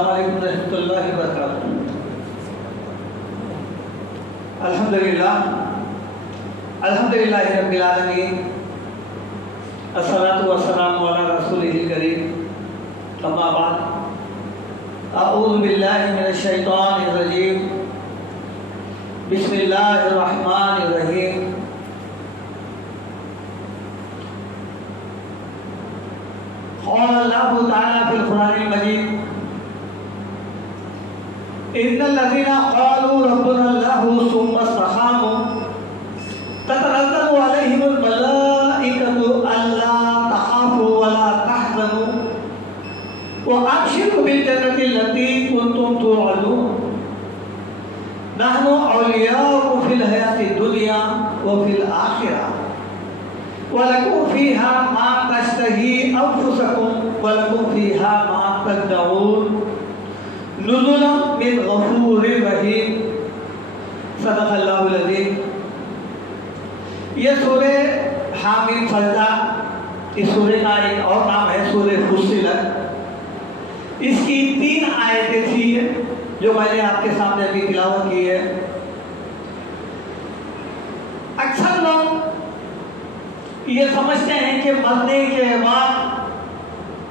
السلام علیکم ورحمۃ اللہ وبرکاتہ۔ الحمدللہ رب العالمین، الصلاۃ والسلام علی رسولہ الکریم، اما بعد، اعوذ باللہ من الشیطان الرجیم، بسم اللہ الرحمن الرحیم۔ قال اللہ تعالی فی القرآن المجید، ان الذین قالوا ربنا اللہ ثم استقاموا تتنزل علیہم الملائکۃ الا تخافوا ولا تحزنوا وابشروا بالجنۃ التي كنتم توعدون نحن اولیاؤکم فی الحیاۃ الدنیا وفی الآخرہ وَلَكُمْ فِيهَا مَا تَشْتَهِي أَنفُسُكُمْ وَلَكُمْ فِيهَا مَا تَدَّعُونَ نُزُلًا مِّنْ غَفُورٍ رَحِيمٍ۔ صدق اللہ العظیم۔ یہ سورہ حامیم سجدہ، اس سورہ کا ایک اور نام ہے سورہ فصلت۔ اس کی 3 آیتیں تھی جو میں نے آپ کے سامنے ابھی تلاوت کی ہے۔ اکثر لوگ یہ سمجھتے ہیں کہ مرنے کے بعد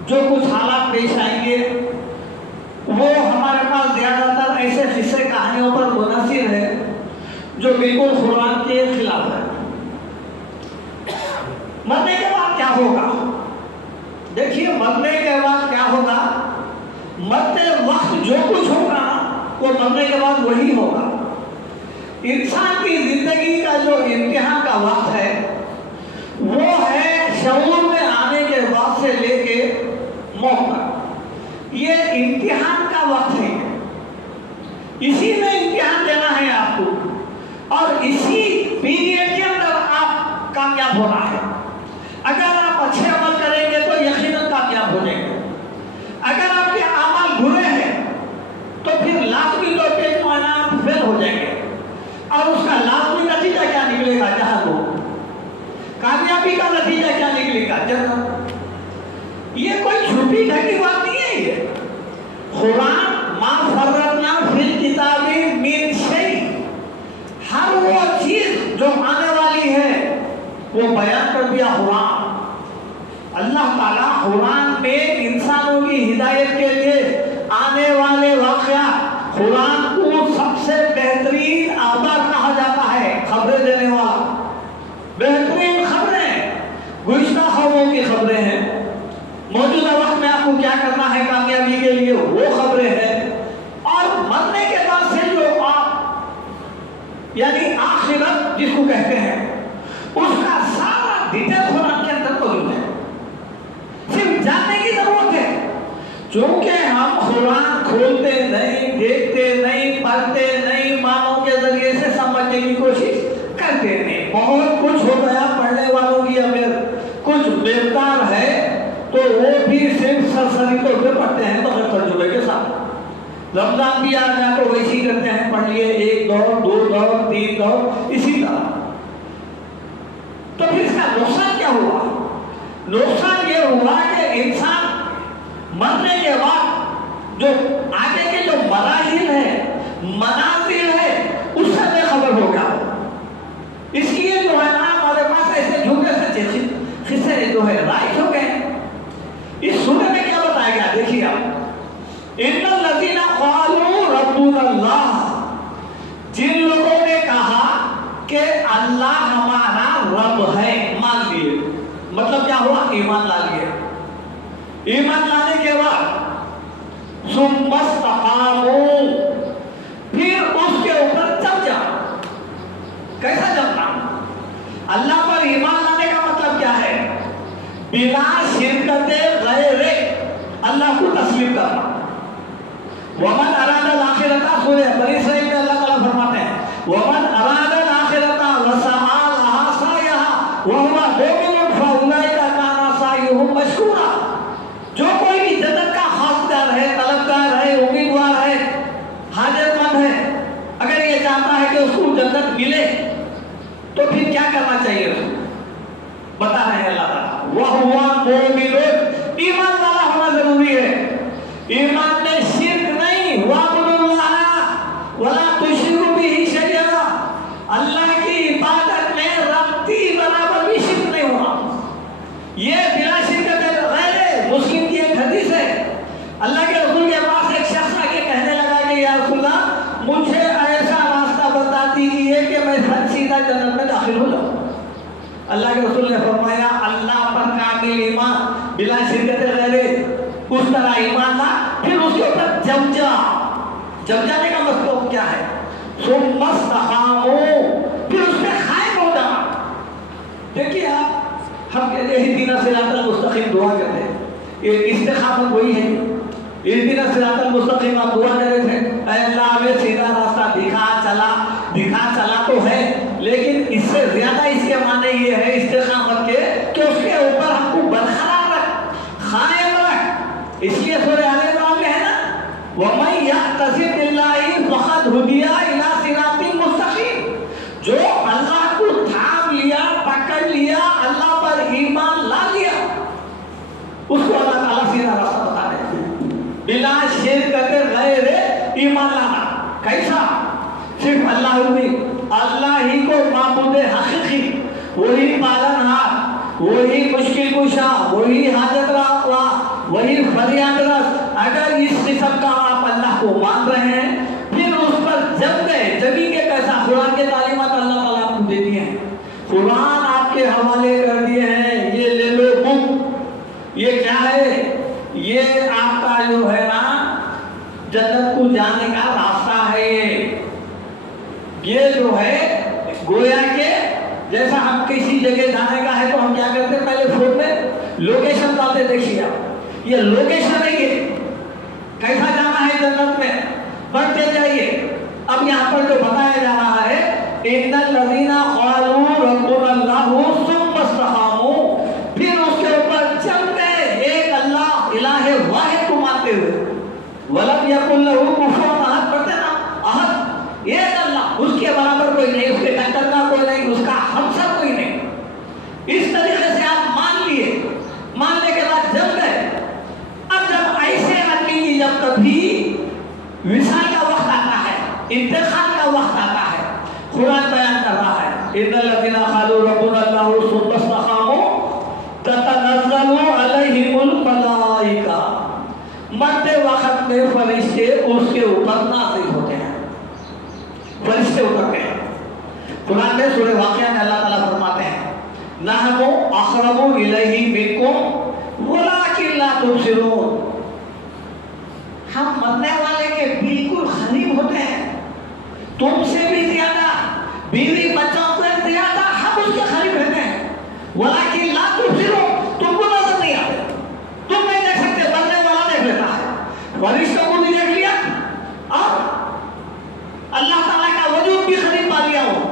جو کچھ حالات پیش آئیں گے وہ ہمارے پاس زیادہ تر ایسے قصے کہانیوں پر منحصر ہے جو بالکل قرآن کے خلاف ہے۔ مرنے کے بعد کیا ہوگا؟ دیکھیے، مرنے کے بعد کیا ہوگا؟ مرتے وقت جو کچھ ہوگا وہ مرنے کے بعد وہی ہوگا۔ انسان کی زندگی کا جو امتحان کا وقت ہے وہ ہے شعور میں آنے کے بعد سے لے کے موت تک۔ یہ امتحان کا وقت ہے، اسی میں امتحان دینا ہے آپ کو، اور اسی پیریڈ کے اندر آپ کامیاب ہونا ہے۔ اگر آپ اچھے عمل کریں گے تو یقیناً کامیاب ہو جائیں گے۔ اگر آپ کے اعمال برے ہیں تو پھر لازمی طور پہ آپ فیل ہو جائیں گے، اور اس کا لازمی نتیجہ کیا نکلے گا؟ جہنم۔ کامیابی کا نتیجہ کیا نکلے گا؟ جنت۔ یہ کوئی چھپی ڈھکی بات نہیں ہے۔ یہ قرآن ما فرطنا فی الکتاب من شیء، ہر وہ چیز جو آنے والی ہے وہ بیان کر دیا قرآن۔ اللہ تعالیٰ قرآن میں انسانوں کی ہدایت کے لیے آنے والے واقعات، قرآن کو سب سے بہترین اخبار کہا جاتا ہے، خبریں دینے والا۔ بہترین خبریں گزشتہ خبروں کی خبریں ہیں، موجودہ وقت میں آپ کو کیا کرنا ہے کامیابی کے لیے وہ خبریں ہیں، اور مرنے کے بعد سے جو آپ یعنی آخرت جس کو کہتے ہیں اس کا سارا ڈیٹیل قرآن کے اندر موجود ہے، صرف جاننے کی ضرورت ہے۔ چونکہ ہم قرآن کھولتے نہیں، دیکھتے نہیں، پڑھتے نہیں، معنوں کے ذریعے سے سمجھنے کی کوشش کرتے نہیں۔ بہت کچھ ہو گیا پڑھنے والوں کی، اگر کچھ مقدار ہے تو وہ بھی صرف سرسری طور پہ پڑھتے ہیں بغیر ترجمے کے ساتھ۔ رمضان بھی آ جائے تو ویسے ہی کرتے ہیں، پڑھ لیے 1 دور 2 دور 3 دور، اسی طرح۔ تو پھر اس کا نقصان کیا ہوا؟ نقصان یہ ہوا کہ انسان مرنے کے بعد جو آگے کے جو مراحل ہے، منازل ہے، اس سے بے خبر ہو گیا۔ اس لیے جو ہے نا ہمارے پاس ایسے جھوٹے سچے قصے جو ہے رائج ہو گئے۔ اس سورہ میں کیا بتایا گیا؟ دیکھیے آپ، ان الذین قالوا ربنا اللہ، جن لوگوں نے کہا کہ اللہ ہمارا رب ہے، مان لیے، مطلب کیا ہوا؟ ایمان لا لیے۔ ایمان لانے کے بعد ثم استقاموا، پھر اس کے اوپر جم جانا۔ کیسا جمنا؟ اللہ پر ایمان لانے کا مطلب کیا ہے؟ بلا شرکت غیر اللہ کو تسلیم کرنا۔ ومن اراد الاخرۃ، سورہ بنی اسرائیل میں اللہ تعالیٰ فرماتے ہیں ومن اراد الاخرۃ وسعى لها سعيها وهو مؤمن فاولئک کان سعیهم مشکورا۔ جو کوئی بھی جنت کا خواہشگر ہے، طلبگار ہے، امیدوار ہے، حاجت مند ہے، اگر یہ چاہتا ہے کہ اس کو جنت ملے تو پھر کیا کرنا چاہیے؟ اس کو بتا رہے ہیں اللہ تعالیٰ، وَهُوَ مُؤْمِنٌ، ایمان والا ہونا ضروری ہے۔ ایمان میں شرک اللہ کے رسول نے فرمایا اللہ پر کامل ایمان بلا شرکت غیر اس طرح ایمان لا، پھر اس کے اوپر جم جانے کا مطلب کیا ہے؟ ثم استقاموا، پھر اس میں قائم ہو جانا۔ دیکھیے آپ، ہم کہتے ہیں اہدنا الصراط المستقیم دعا کرتے ہیں، یہ استقامت وہی ہے۔ اہدنا الصراط المستقیم آپ دعا کرے تھے، اے اللہ ہمیں سیدھا راستہ دکھا چلا تو ہے، لیکن اس سے زیادہ اس کے معنی یہ ہے استقامت کے کہ اس کے اوپر ہم کو برقرار رکھ، قائم رکھ۔ اس لیے سورہ آل عمران میں ہے نا، وَمَن يَعْتَصِم بِاللَّهِ فَقَدْ هُدِيَ إِلَىٰ صِرَاطٍ مُّسْتَقِيمٍ، جو اللہ کو تھام لیا، پکڑ لیا، اللہ پر ایمان لا لیا، اس کو اللہ تعالیٰ سیدھا راستہ بتا دے۔ بلا شرکت غیر ایمان لانا کیسا؟ صرف اللہ ہی کو معبود حقیقی، وہی پالنہار، وہی مشکل کشا، وہی حاجت روا، وہی فریاد رس۔ اگر اس قسم کا آپ اللہ کو مان رہے ہیں، پھر اس پر جم گئے، جمی کے کیسا؟ قرآن کے تعلیمات اللہ تعالیٰ آپ کو دے دیے ہیں، قرآن آپ کے حوالے کر دیے ہیں، یہ لے لو بک۔ یہ کیا ہے؟ یہ آپ کا جو ہے نا جنت کو جانے کا راستہ ہے۔ یہ جو ہے گویا کہ جیسا ہم کسی جگہ جانے کا ہے تو ہم کیا کرتے ہیں؟ پہلے فون میں لوکیشن ڈالتے، دیکھیے آپ، یہ لوکیشن ہے، یہ کیسا جانا ہے جنت میں، بڑھتے جائیے۔ اب یہاں پر جو بتایا جا رہا ہے، ان الذین قالوا ربنا اللہ ثم استقاموا، پھر اس کے اوپر جم گئے ایک اللہ الہ واحد کو مانتے ہوئے، ولم یکن لہ کفوا احد، پڑھتے نا، احد، ایک اللہ، اس کے برابر کوئی نہیں، اس کے ٹکر کا کوئی نہیں، اس کا ہمسر کوئی نہیں۔ اس طریقے سے آپ مان لیے، ماننے کے بعد جم گئے۔ اب جب ایسے آدمی کی جب کبھی وصال کا وقت آتا ہے، انتقال کا وقت آتا ہے، قرآن بیان کر رہا ہے، ان الذین قالوا ربنا اللہ ثم استقاموا تتنزل علیہم الملائکہ، مرتے وقت میں فرشتے اس کے اوپر نازل ہوتے ہیں، فرشتے اترتے ہیں۔ قرآن میں سورہ واقعہ میں اللہ تعالیٰ فرماتے ہیں، نحن اقرب الیہ منکم ولکن لا تبصرون، ہم مرنے والے کے بالکل قریب ہوتے ہیں، تم سے بھی زیادہ، بیوی بچوں سے زیادہ ہم اس کے قریب رہتے ہیں، ولکن لا تبصرون، تم کو نظر نہیں آتے، تم نہیں دیکھ سکتے، مرنے والا دیکھ لیتا ہے، فرشتوں کو بھی دیکھ لیا اور اللہ تعالیٰ کا وجود بھی قریب پا لیا ہو۔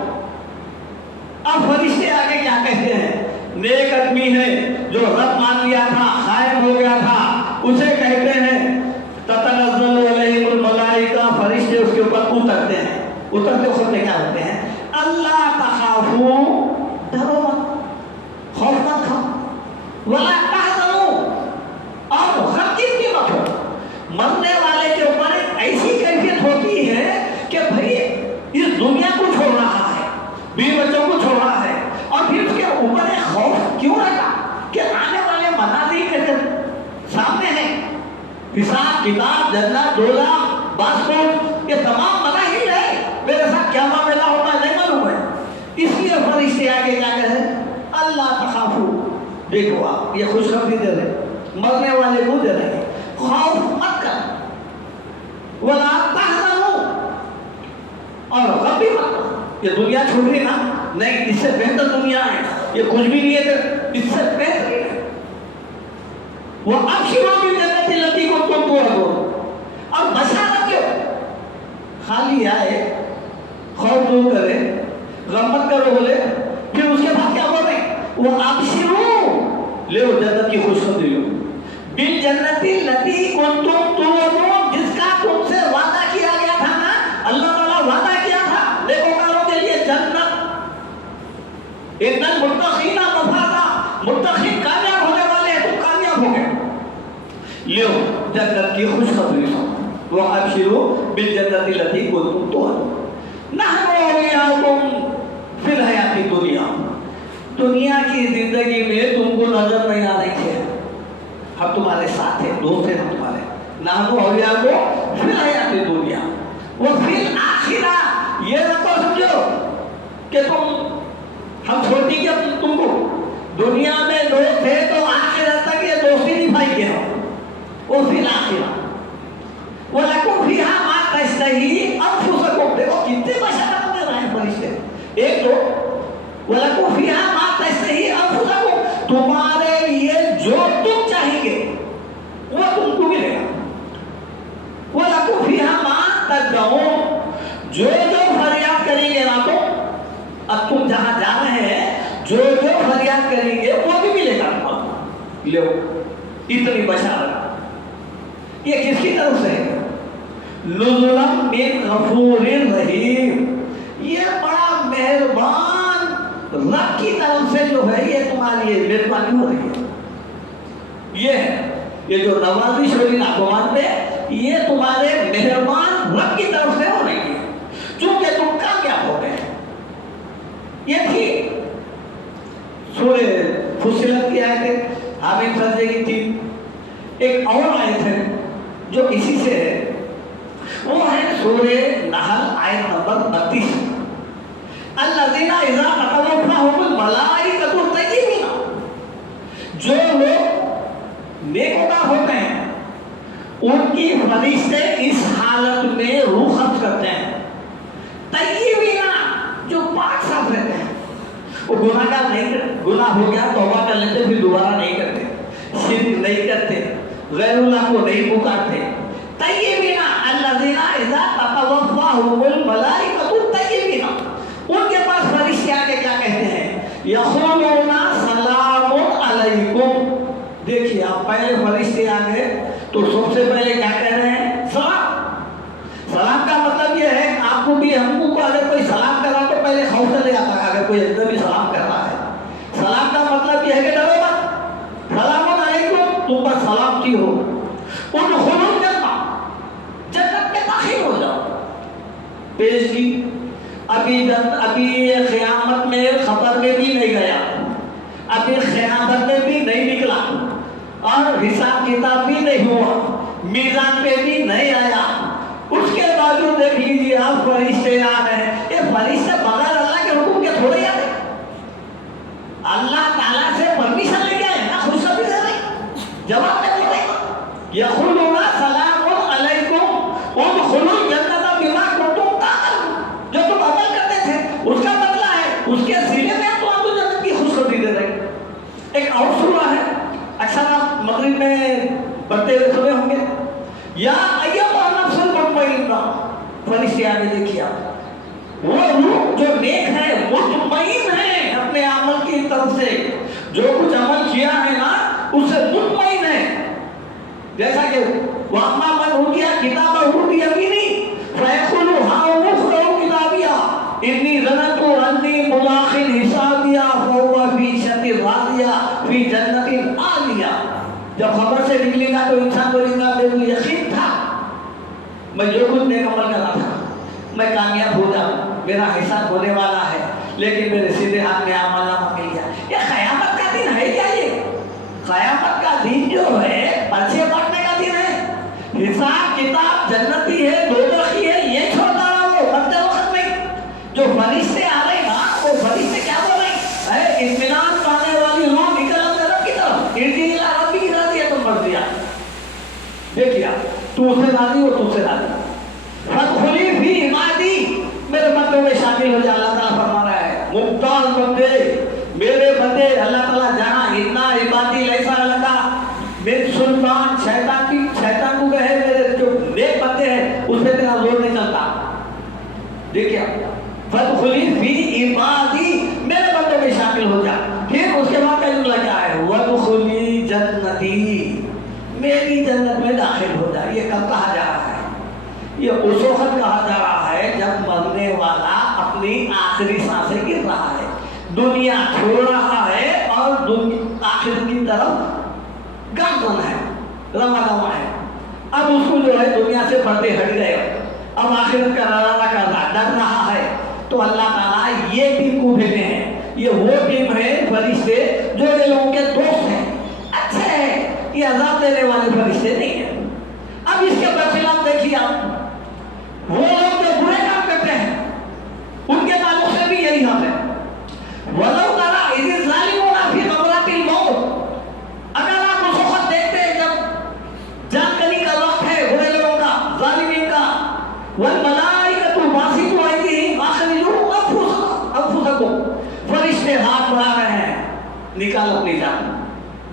اب فرشتے آگے کیا کہتے ہیں؟ نیک آدمی ہے جو رب مان لیا تھا، قائم ہو گیا تھا، اسے کہتے ہیں تتنزل علیہم الملائکہ، فرشتے اس کے اوپر اترتے ہیں، اترتے اترتے کیا ہوتے ہیں؟ اللہ تخافوا، ڈرو مت، خوف مت کھاؤ، ولا تحزنوا، اور غم کی مت ہو۔ مرنے والے کے اوپر ایک ایسی کیفیت ہوتی ہے کہ بھئی اس دنیا کو چھوڑ رہا ہے، بیوی بچوں کو چھوڑ رہا ہے، اور پھر اس کے اوپر ایک خوف کیوں رکھا کہ آنے والے مناظر کے سامنے ہیں، حساب کتاب، جنت، دوزخ، باسپورٹ، یہ تمام مناظر ہے، میرے ساتھ کیا معاملہ ہوتا ہے نہیں معلوم ہے۔ اس لیے فرشتے آگے کیا کہتے ہیں؟ اللہ تخافوا، دیکھو آپ یہ خوشخبری دے رہے، مرنے والے کو دے رہے، خوف مت کر، ولا تحزنوا، اور غم بھی مت کرو۔ یہ دنیا چھوڑی نا، نہیں، اس سے بہتر دنیا ہے، یہ کچھ بھی نہیں ہے، اس سے بہتر ہے۔ وَأَبْشِرُوا بِالْجَنَّةِ الَّتِي كُنتُمْ تُوعَدُونَ، اور بشارت دو، خالی آئے خوف دور کرے، غم مت کرو بولے، پھر اس کے بعد کیا بول رہے ہیں؟ وَأَبْشِرُوا، لے جنت کی خوشخبری لو، بِالْجَنَّةِ الَّتِي كُنتُمْ تُوعَدُونَ، جس کا تم سے وعدہ کیا گیا تھا نا، اللہ تعالیٰ وعدہ کیا تھا نیکوکاروں کے لیے جنت، ان المتقین مفازا، متقین کامیاب ہونے والے ہیں، تم کامیاب ہو گئے، لیو جنت کی خوشخبری سنو، وَأَبْشِرُوا بِالْجَنَّةِ الَّتِي كُنتُمْ تُوعَدُونَ نَحْنُ أَوْلِيَاؤُكُمْ فِي الْحَيَاةِ الدُّنْيَا، دنیا کی زندگی میں تم کو نظر نہیں آ رہے تھے، ہم تمہارے ساتھ ہیں، دوست ہیں ہم تمہارے، نَحْنُ أَوْلِيَاؤُكُمْ فِي الْحَيَاةِ الدُّنْيَا وَفِي الْآخِرَةِ، یہ نہ تو سمجھو کہ تم ہم چھوٹی کیا تم کو دنیا میں دوست تھے تو آخرت تک یہ دوستی نبھائی گے وہ پھر آخرت وَلَكُمْ فِيهَا مَا تَشْتَهِي أَنفُسُكُمْ دیکھو کتنے بشارت دے رہے ہیں فرشتے ایک تو وَلَكُمْ فِيهَا مَا تَشْتَهِي أَنفُسُكُمْ تمہارے لیے جو تم چاہیں گے وہ تم کو ملے گا وَلَكُمْ فِيهَا مَا تَدْعُونَ جو فریاد کریں گے نا تو اب تم جہاں جا رہے ہیں جو فریاد کریں گے وہ بھی ملے گا لو اتنی بشارت یہ کس کی طرف سے ہے نزلا من غفور رحیم یہ بڑا مہربان رب کی طرف سے جو ہے یہ تمہاری مہربانی ہو رہی ہے یہ جو نوازش ہو رہی ناگوان پہ یہ تمہارے مہربان رب کی طرف سے ہو رہی ہے چونکہ تم کامیاب ہو گئے یہ تھی سورہ فصلت کی آیتیں حامد سجدے کی تھی ایک اور آیت ہے جو اسی سے ہے وہ ہے سورہ نحل آیت نمبر 32 الذین اذا تتوفاهم الملائکۃ طیبین جو لوگ نیکوکار ہوتے ہیں ان کی فرشتے اس حالت میں روح قبض کرتے ہیں طیبین جو پاک صاف رہتے ہیں وہ گناہگار نہیں کرتے گناہ ہو گیا توبہ کر لیتے پھر دوبارہ نہیں کرتے شرک نہیں کرتے غیر اللہ کو نہیں پکارتے طیبین الذین اذا تتوفاهم الملائکۃ طیبین ان کے پاس فرشتے آ کے کیا کہتے ہیں یقولون سلام علیکم دیکھیے آپ پہلے فرشتے آ گئے تو سب سے پہلے کیا کہہ رہے ہیں سلام سلام کا مطلب یہ ہے آپ کو بھی ہم کو اگر کوئی سلام کر رہا تو پہلے خوف چلے جاتا ہے اگر کوئی اجنبی سلام کر رہا ہے سلام کا مطلب یہ ہے کہ ڈرو مت سلام علیکم تم پر سلامتی ہو ادخلوا الجنہ جنت میں داخل ہو جاؤ پیش کی ابھی قیامت میں خبر میں بھی نہیں گیا ابھی قیامت میں بھی نہیں نکلا اور حساب کتاب بھی نہیں ہوا میزان پہ بھی نہیں آیا اس کے باوجود دیکھ لیجیے آپ فرشتے آ رہے ہیں یہ فرشتے بغیر اللہ کے حکم کے تھوڑے آتے اللہ تعالیٰ سے پرمیشن لے کے آئے نا خوشخبری دے رہے جواب میں بول رہے یقولون سلام علیکم ادخلوا الجنۃ بما کنتم تعملون جو تم عمل کرتے تھے اس کا بدلہ ہے اس کے سیلے میں تو آپ کو جنت کی خوشخبری دے رہے ایک اور سورہ ہے اکثر آپ مغرب میں پڑھتے ہوئے سنے ہوں گے یا ایھا النفس المطمئنہ فرشتے آگے دیکھیے آپ وہ روح جو نیک ہے مطمئن ہے اپنے عمل کی طرف سے جو کچھ عمل کیا ہے نا اس سے مطمئن ہے جیسا کہ وَأَمَّا مَنْ أُوتِيَ كِتَابَهُ بِيَمِينِهِ فَيَقُولُ هَاؤُمُ اقْرَءُوا كِتَابِيَهْ إِنِّي ظَنَنتُ أَنِّي مُلَاقٍ حِسَابِيَهْ فَهُوَ فِي عِيشَةٍ رَاضِيَةٍ فِي جَنَّةٍ عَالِيَةٍ جب خبر سے نکلے گا تو انسان بولے گا میرے یقین تھا میں جو کچھ نیک عمل کر رہا تھا میں کامیاب ہو جاؤں میرا حساب ہونے والا ہے لیکن میرے سیدھے ہاتھ میں عمل نامہ مل گیا یہ قیامت کا دن ہے کیا یہ قیامت کا دن جو ہے پرچے بانٹنے کا دن ہے حساب کتاب جنتی ہے دوزخی ہے یہ چھوڑتا رہا وہ مرتے وقت میں جو فرشتے آ رہے نا وہ فرشتے کیا بول رہے ہیں اطمینان پانے والی روح نکل اپنے رب کی طرف ارجع الی ربک راضیہ تم مرضیہ دیکھیے تو اس سے راضی ہو تو اس سے راضی فادخلی فی عبادی میرے بندوں میں شامل ہو جائے اللہ تعالیٰ فرما رہا ہے ممتاز بندے میرے بندے اللہ تعالیٰ جہاں اتنا عبادی لیسا لگا میرے سلطان شیطان کو کہے میرے جو نیک بندے ہیں اس پہ تیرا زور نہیں چلتا دیکھیں فادخلی فی عبادی میرے بندوں میں شامل ہو جا پھر اس کے بعد کا جملہ کیا ہے وادخلی جنتی میری جنت میں داخل ہو جا یہ کب کہا جا رہا ہے یہ اس وقت کہا جا رہا ہے جب مرنے والا اپنی آخری سانسیں گر رہا ہے دنیا چھوڑ رہا ہے اور آخر کی طرف گردن ہے روانہ ہے اب اس کو جو ہے دنیا سے پردے ہٹ گئے اب آخرت کا روانہ کر رہا ڈر رہا ہے تو اللہ تعالیٰ یہ ٹیم کو بھیجے ہیں یہ وہ ٹیم ہے فرشتے جو یہ لوگوں کے دوست ہیں اچھے ہیں یہ عذاب دینے والے فرشتے نہیں ہیں اب اس کے برخلاف دیکھیے آپ وہ لوگ جو برے کام کرتے ہیں ان کے تعلق سے بھی یہی حال ہے وَلَوْ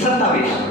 27।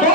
2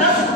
10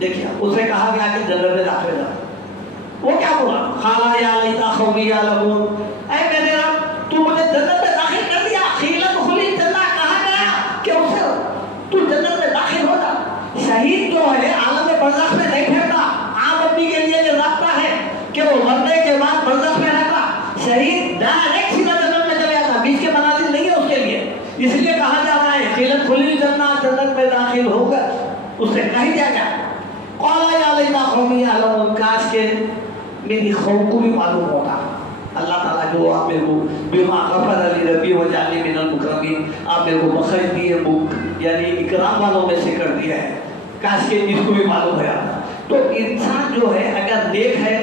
دیکھیے اسے کہا گیا کہ جنت میں داخل ہو، وہ کیا بولا؟ قالا یا لیتا قومی یعلمون، اے میرے رب تو مجھے جنت میں داخل کر دیا، قیل ادخل الجنہ، کہا گیا کہ اسے تو جنت میں داخل ہو جا۔ شہید جو ہے عالم برزخ میں نہیں پھرتا، عام آدمی کے لیے یہ رابطہ ہے کہ وہ مرنے کے بعد برزخ میں رہتا، شہید ڈائریکٹ سیدھا جنت میں چلے جاتا، بیچ کے منازل نہیں ہے اس کے لیے، اس لیے کہا جا رہا ہے قیل ادخل الجنہ، جنت میں داخل ہوگا، اس سے کہہ دیا گیا قالا یا لیتا قومی یعلمون، کاش کے میری قوم کو بھی معلوم ہوتا۔ اللہ تعالیٰ جو آپ میرے کو بما غفر علی ربی و جعلنی من المکرمین، آپ میرے کو بخش دیے، یعنی اکرام والوں میں سے کر دیا ہے، کاش کہ اس کو بھی معلوم ہے۔ تو انسان جو ہے اگر نیک ہے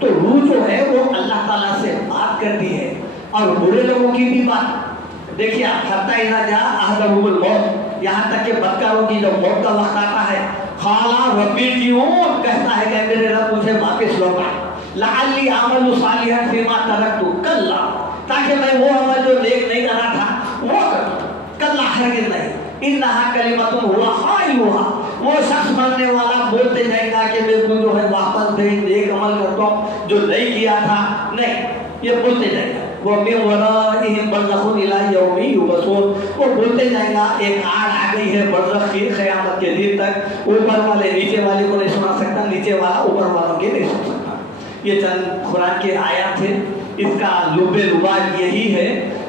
تو روح جو ہے وہ اللہ تعالیٰ سے بات کرتی ہے، اور برے لوگوں کی بھی بات دیکھیے، حتی اذا جاء احدهم الموت، یہاں تک کہ بدکاروں کی جب موت کا وقت آتا ہے، قالا ربی ارجعون، کہتا ہے کہ میرے رب مجھے واپس لوٹا، لعلی اعمل صالحا فیما ترکت، کلا، تاکہ میں وہ عمل جو نیک نہیں کرا تھا وہ کروں، کلا ہرگز نہیں، انہا کلمۃ هو قائلها، وہ شخص مرنے والا بولتے جائے گا کہ میں کو جو ہے واپس بھیج، نیک عمل کرتا ہوں جو نہیں کیا تھا، نہیں، یہ بولتے جائے گا، وہ من ورائہم برزخ الی یوم یبعثون، وہ بولتے جائے گا ایک آڑ آ گئی ہے برزخ کی، قیامت کے دن تک اوپر والے نیچے والے کو نہیں سنا سکتا، نیچے والا اوپر والوں کے نہیں سن سکتا۔ یہ چند قرآن کے آیات ہیں، اس کا لب لباب یہی ہے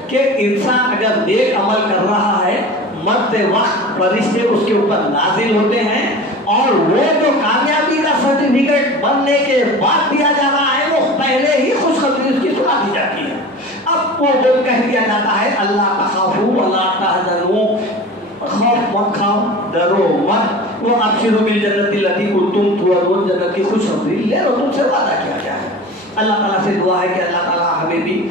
کہ انسان اگر نیک عمل کر رہا ہے، مرتے وقت فرشتے اس کے اوپر نازل ہوتے ہیں، اور وہ جو کامیابی کا سرٹیفکیٹ بننے کے بعد دیا جا رہا ہے وہ پہلے ہی خوشخبری اس کی سنا دی جاتی ہے۔ اب وہ کہہ دیا جاتا ہے اللہ تخافوا ولا تحزنوا، خوف مت کھاؤ، ڈرو مت، وہ ابشروا بالجنۃ التی کنتم توعدون، جنت کی خوشخبری لے لو، تم سے وعدہ کیا گیا ہے۔ اللہ تعالیٰ سے دعا ہے کہ اللہ تعالیٰ ہمیں بھی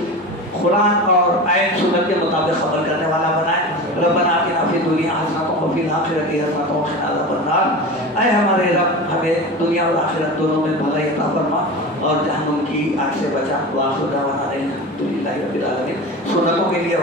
قرآن اور آیت سنت کے مطابق خبر کرنے والا بنائے۔ ربنا آتنا فی الدنیا حسنۃ وفی الآخرۃ حسنۃ وقنا عذاب النار، اے ہمارے رب ہمیں دنیا اور آخرت دونوں میں بھلائی عطا فرما اور جہنم کی آگ سے بچا۔ وآخر دعوانا الحمد للہ رب العالمین۔ سنتوں کے لیے